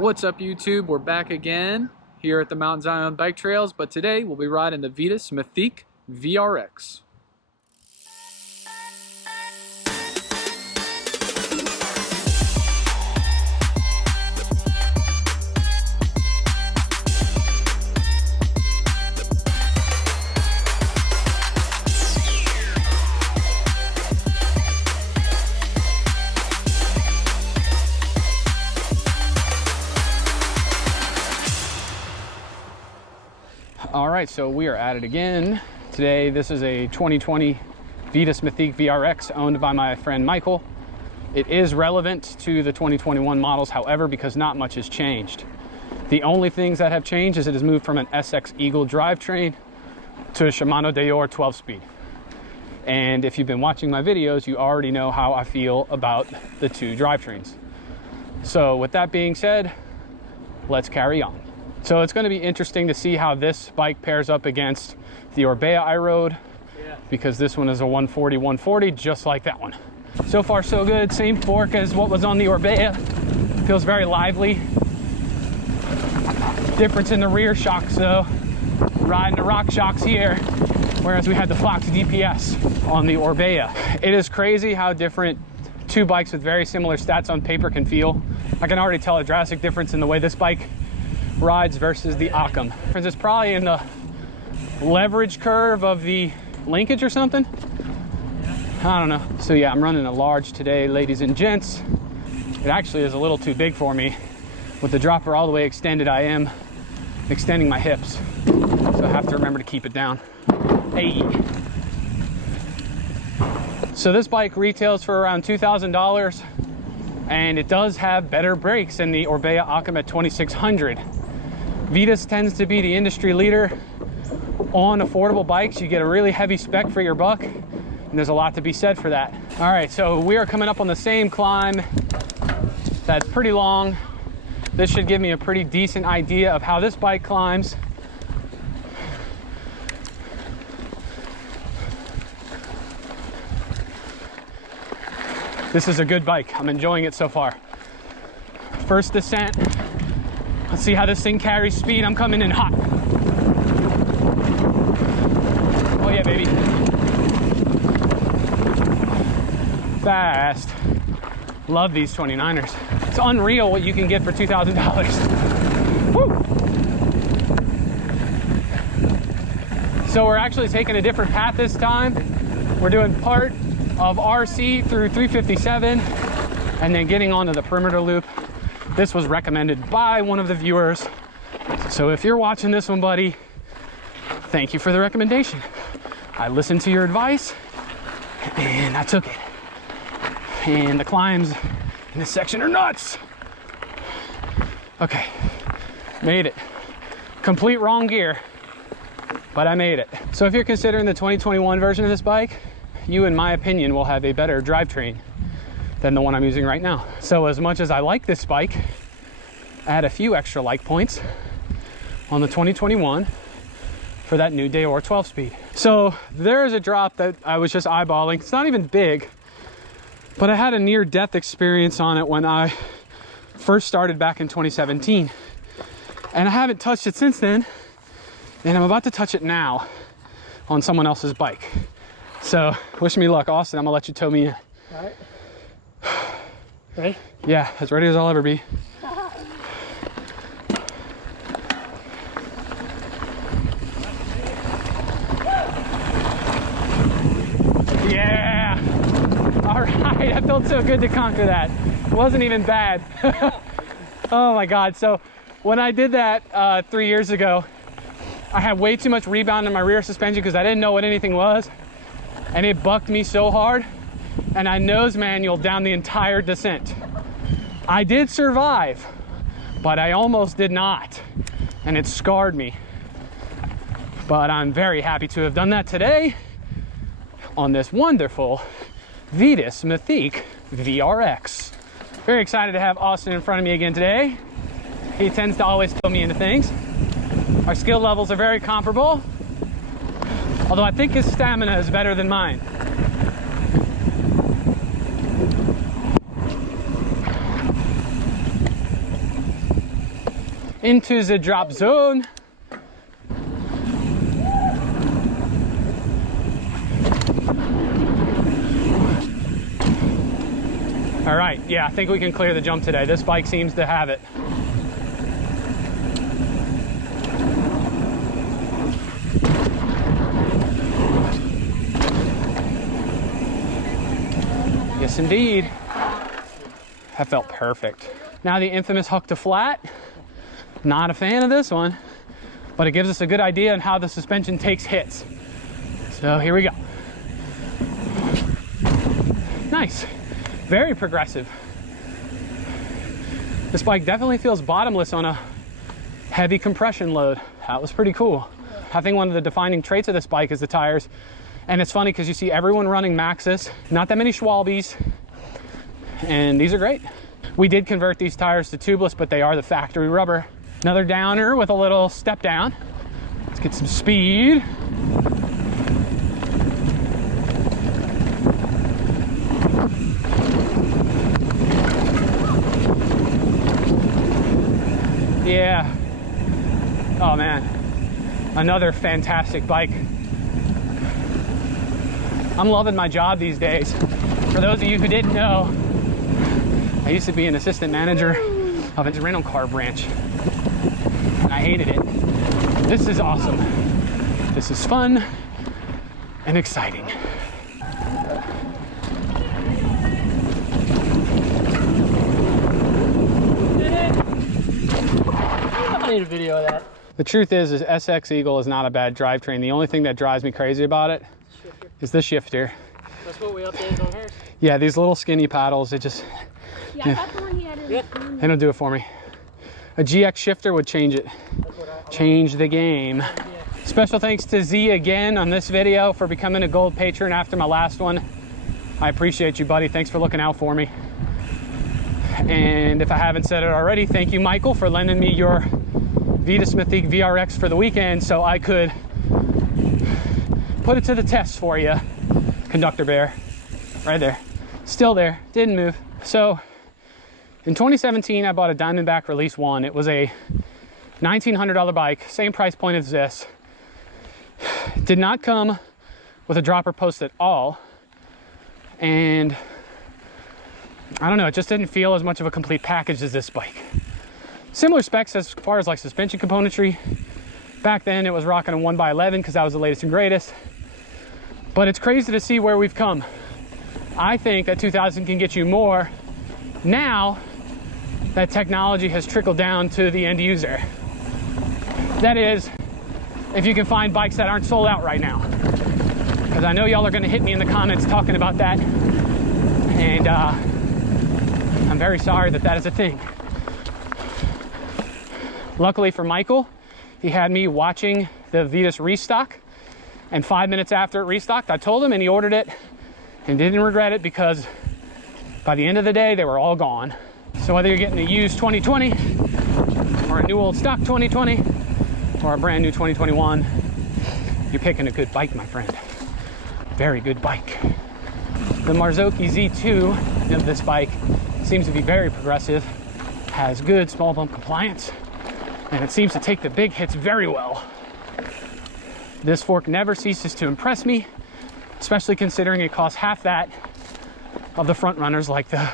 What's up YouTube? We're back again here at the Mount Zion Bike Trails, but today we'll be riding the Vitus Mythique VRX. All right, so we are at it again. Today, this is a 2020 Vitus Mythique VRX owned by my friend Michael. It is relevant to the 2021 models, however, because not much has changed. The only things that have changed is it has moved from an SX Eagle drivetrain to a Shimano Deore 12-speed. And if you've been watching my videos, you already know how I feel about the two drivetrains. So with that being said, let's carry on. So it's going to be interesting to see how this bike pairs up against the Orbea I rode, because this one is a 140/140, just like that one. So far so good. Same fork as what was on the Orbea. Feels very lively. Difference in the rear shocks though. Riding the Rockshox here, whereas we had the Fox DPS on the Orbea. It is crazy how different two bikes with very similar stats on paper can feel. I can already tell a drastic difference in the way this bike rides versus the Occam. It's probably in the leverage curve of the linkage or something. I don't know. So yeah, I'm running a large today, ladies and gents. It actually is a little too big for me. With the dropper all the way extended, I am extending my hips. So I have to remember to keep it down. Hey. So this bike retails for around $2,000, and it does have better brakes than the Orbea Occam at 2600. Vitus tends to be the industry leader on affordable bikes. You get a really heavy spec for your buck, and there's a lot to be said for that. All right, so we are coming up on the same climb that's pretty long. This should give me a pretty decent idea of how this bike climbs. This is a good bike. I'm enjoying it so far. First descent. Let's see how this thing carries speed. I'm coming in hot. Oh yeah, baby. Fast. Love these 29ers. It's unreal what you can get for $2,000. Woo! So we're actually taking a different path this time. We're doing part of RC through 357 and then getting onto the perimeter loop. This was recommended by one of the viewers. So if you're watching this one, buddy, thank you for the recommendation. I listened to your advice and I took it. And the climbs in this section are nuts. Okay, made it. Complete wrong gear, but I made it. So if you're considering the 2021 version of this bike, you, in my opinion, will have a better drivetrain than the one I'm using right now. So as much as I like this bike, add a few extra like points on the 2021 for that new Deore 12-speed. So there is a drop that I was just eyeballing. It's not even big, but I had a near-death experience on it when I first started back in 2017. And I haven't touched it since then, and I'm about to touch it now on someone else's bike. So wish me luck, Austin. I'm gonna let you tow me in. All right. Ready? Yeah, as ready as I'll ever be. Yeah! All right, that felt so good to conquer that. It wasn't even bad. Oh my God. So when I did that 3 years ago, I had way too much rebound in my rear suspension because I didn't know what anything was. And it bucked me so hard, and I nose manualed down the entire descent. I did survive, but I almost did not, and it scarred me. But I'm very happy to have done that today on this wonderful Vitus Mythique VRX. Very excited to have Austin in front of me again today. He tends to always throw me into things. Our skill levels are very comparable, although I think his stamina is better than mine. into the drop zone. All right, yeah, I think we can clear the jump today. This bike seems to have it. Yes, indeed. That felt perfect. Now the infamous hook to flat. Not a fan of this one, but it gives us a good idea on how the suspension takes hits. So here we go. Nice. Very progressive. This bike definitely feels bottomless on a heavy compression load. That was pretty cool. I think one of the defining traits of this bike is the tires. And it's funny because you see everyone running Maxxis, not that many Schwalbes, and these are great. We did convert these tires to tubeless, but they are the factory rubber. Another downer with a little step down. Let's get some speed. Yeah. Oh man, another fantastic bike. I'm loving my job these days. For those of you who didn't know, I used to be an assistant manager of its rental car branch, and I hated it. This is awesome. This is fun and exciting. I made a video of that. The truth is SX Eagle is not a bad drivetrain. The only thing that drives me crazy about it is the shifter. That's what we updated on hers. Yeah, these little skinny paddles, it just, Yeah, I thought the one he had in they don't do it for me. A GX shifter would change it. Change the game. Special thanks to Z again on this video for becoming a gold patron after my last one. I appreciate you, buddy. Thanks for looking out for me. And if I haven't said it already, thank you, Michael, for lending me your Vitus Mythique VRX for the weekend so I could put it to the test for you. Conductor bear, right there. Still there, didn't move. So in 2017, I bought a Diamondback Release 1. It was a $1,900 bike, same price point as this. Did not come with a dropper post at all. And I don't know, it just didn't feel as much of a complete package as this bike. Similar specs as far as like suspension componentry. Back then it was rocking a 1x11 because that was the latest and greatest. But it's crazy to see where we've come. I think that 2000 can get you more now that technology has trickled down to the end user. That is, if you can find bikes that aren't sold out right now. Because I know y'all are gonna hit me in the comments talking about that. And I'm very sorry that that is a thing. Luckily for Michael, he had me watching the Vitus restock, and 5 minutes after it restocked, I told him, and he ordered it and didn't regret it because by the end of the day, they were all gone. So whether you're getting a used 2020 or a new old stock 2020 or a brand new 2021, you're picking a good bike, my friend. Very good bike. The Marzocchi Z2 of this bike seems to be very progressive, has good small bump compliance, and it seems to take the big hits very well. This fork never ceases to impress me, especially considering it costs half that of the front runners like the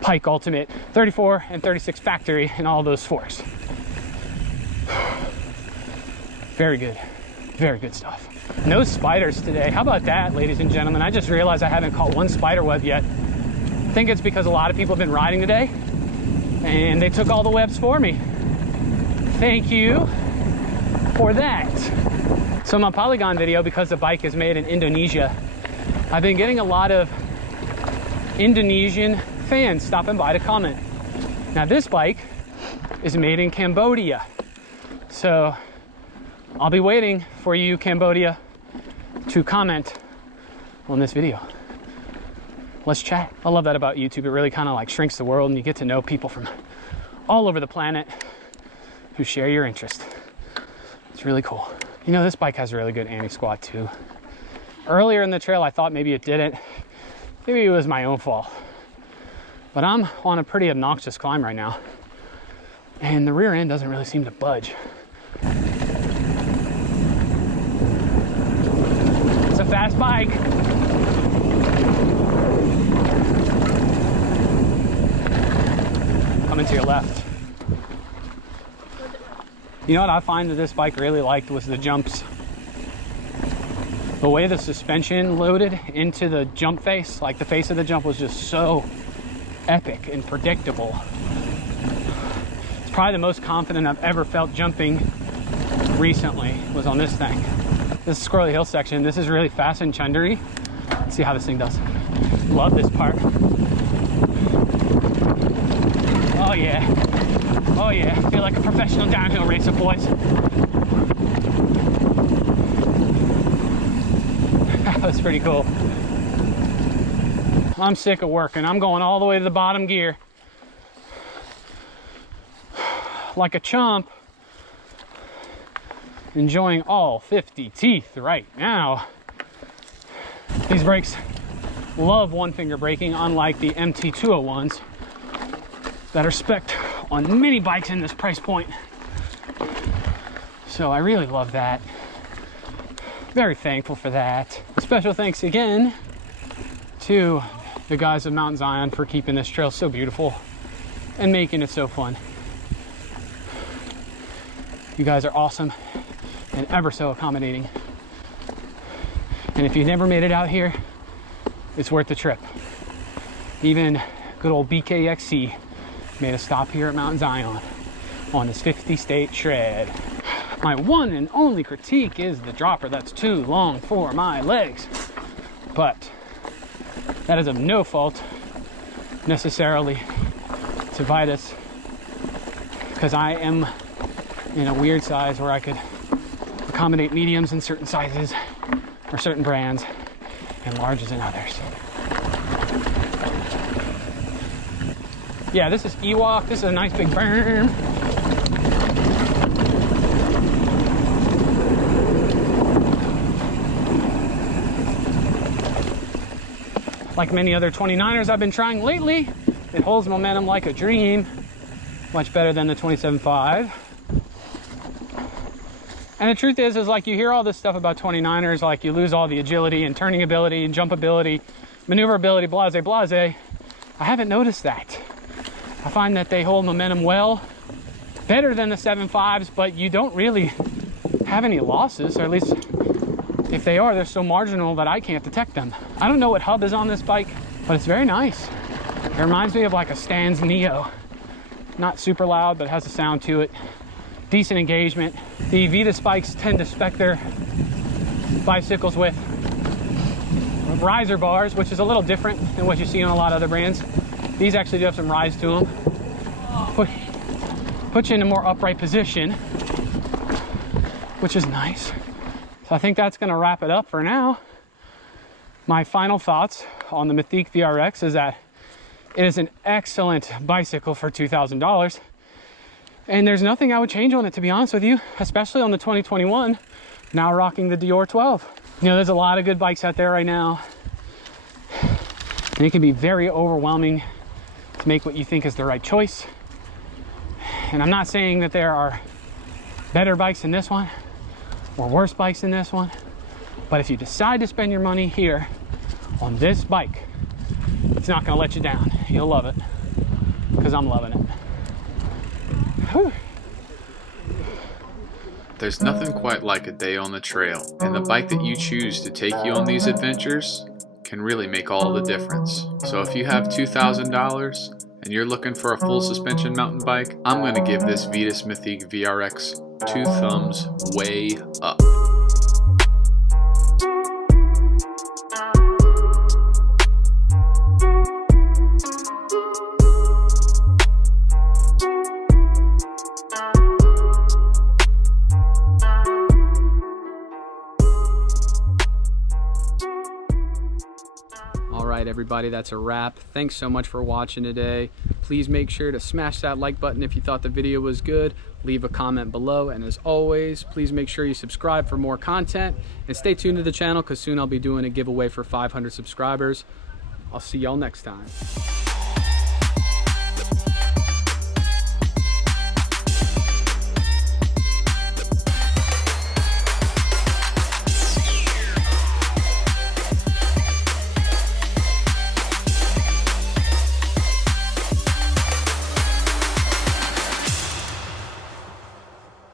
Pike Ultimate 34 and 36 factory and all those forks. Very good stuff. No spiders today. How about that, ladies and gentlemen? I just realized I haven't caught one spider web yet. I think it's because a lot of people have been riding today and they took all the webs for me. Thank you for that. So my Polygon video, because the bike is made in Indonesia, I've been getting a lot of Indonesian fans stopping by to comment. Now this bike is made in Cambodia. So I'll be waiting for you, Cambodia, to comment on this video. Let's chat. I love that about YouTube. It really kind of like shrinks the world and you get to know people from all over the planet who share your interest. It's really cool. You know, this bike has a really good anti-squat too. Earlier in the trail, I thought maybe it didn't. Maybe it was my own fault. But I'm on a pretty obnoxious climb right now. and the rear end doesn't really seem to budge. It's a fast bike. Coming to your left. You know what I find that this bike really liked was the jumps. The way the suspension loaded into the jump face, like the face of the jump was just so epic and predictable. It's probably the most confident I've ever felt jumping recently was on this thing. This is Squirrely Hill section. This is really fast and chundery. Let's see how this thing does. Love this part. Oh yeah. Oh yeah. Feel like a professional downhill racer, boys. That was pretty cool. I'm sick of working. I'm going all the way to the bottom gear. Like a chump. Enjoying all 50 teeth right now. These brakes love one finger braking, unlike the MT201s that are spec'd on many bikes in this price point. So I really love that. Very thankful for that. Special thanks again to the guys of Mount Zion for keeping this trail so beautiful and making it so fun. You guys are awesome and ever so accommodating. And if you've never made it out here, it's worth the trip. Even good old BKXC made a stop here at Mount Zion on his 50-state shred. My one and only critique is the dropper that's too long for my legs. But that is of no fault necessarily to Vitus, because I am in a weird size where I could accommodate mediums in certain sizes or certain brands and larges in others. Yeah, this is Ewok. This is a nice big berm. Like many other 29ers I've been trying lately, it holds momentum like a dream. Much better than the 27.5. And the truth is like you hear all this stuff about 29ers, like you lose all the agility and turning ability and jump ability, maneuverability, blase, blase. I haven't noticed that. I find that they hold momentum well, better than the 7.5s, but you don't really have any losses, or at least if they are, they're so marginal that I can't detect them. I don't know what hub is on this bike, but it's very nice. It reminds me of like a Stan's Neo. Not super loud, but has a sound to it. Decent engagement. The Vitus bikes tend to spec their bicycles with riser bars, which is a little different than what you see on a lot of other brands. These actually do have some rise to them. Put you in a more upright position, which is nice. So I think that's gonna wrap it up for now. My final thoughts on the Mythique VRX is that it is an excellent bicycle for $2,000. And there's nothing I would change on it, to be honest with you, especially on the 2021, now rocking the Deore 12. You know, there's a lot of good bikes out there right now. And it can be very overwhelming to make what you think is the right choice. And I'm not saying that there are better bikes than this one or worse bikes than this one, but if you decide to spend your money here on this bike, it's not gonna let you down. You'll love it, because I'm loving it. Whew. There's nothing quite like a day on the trail, and the bike that you choose to take you on these adventures can really make all the difference. So if you have $2,000 and you're looking for a full suspension mountain bike, I'm going to give this Vitus Mythique VRX 2 thumbs way up. Alright everybody, that's a wrap. Thanks so much for watching today. Please make sure to smash that like button if you thought the video was good. Leave a comment below, and as always, please make sure you subscribe for more content, and stay tuned to the channel because soon I'll be doing a giveaway for 500 subscribers. I'll see y'all next time.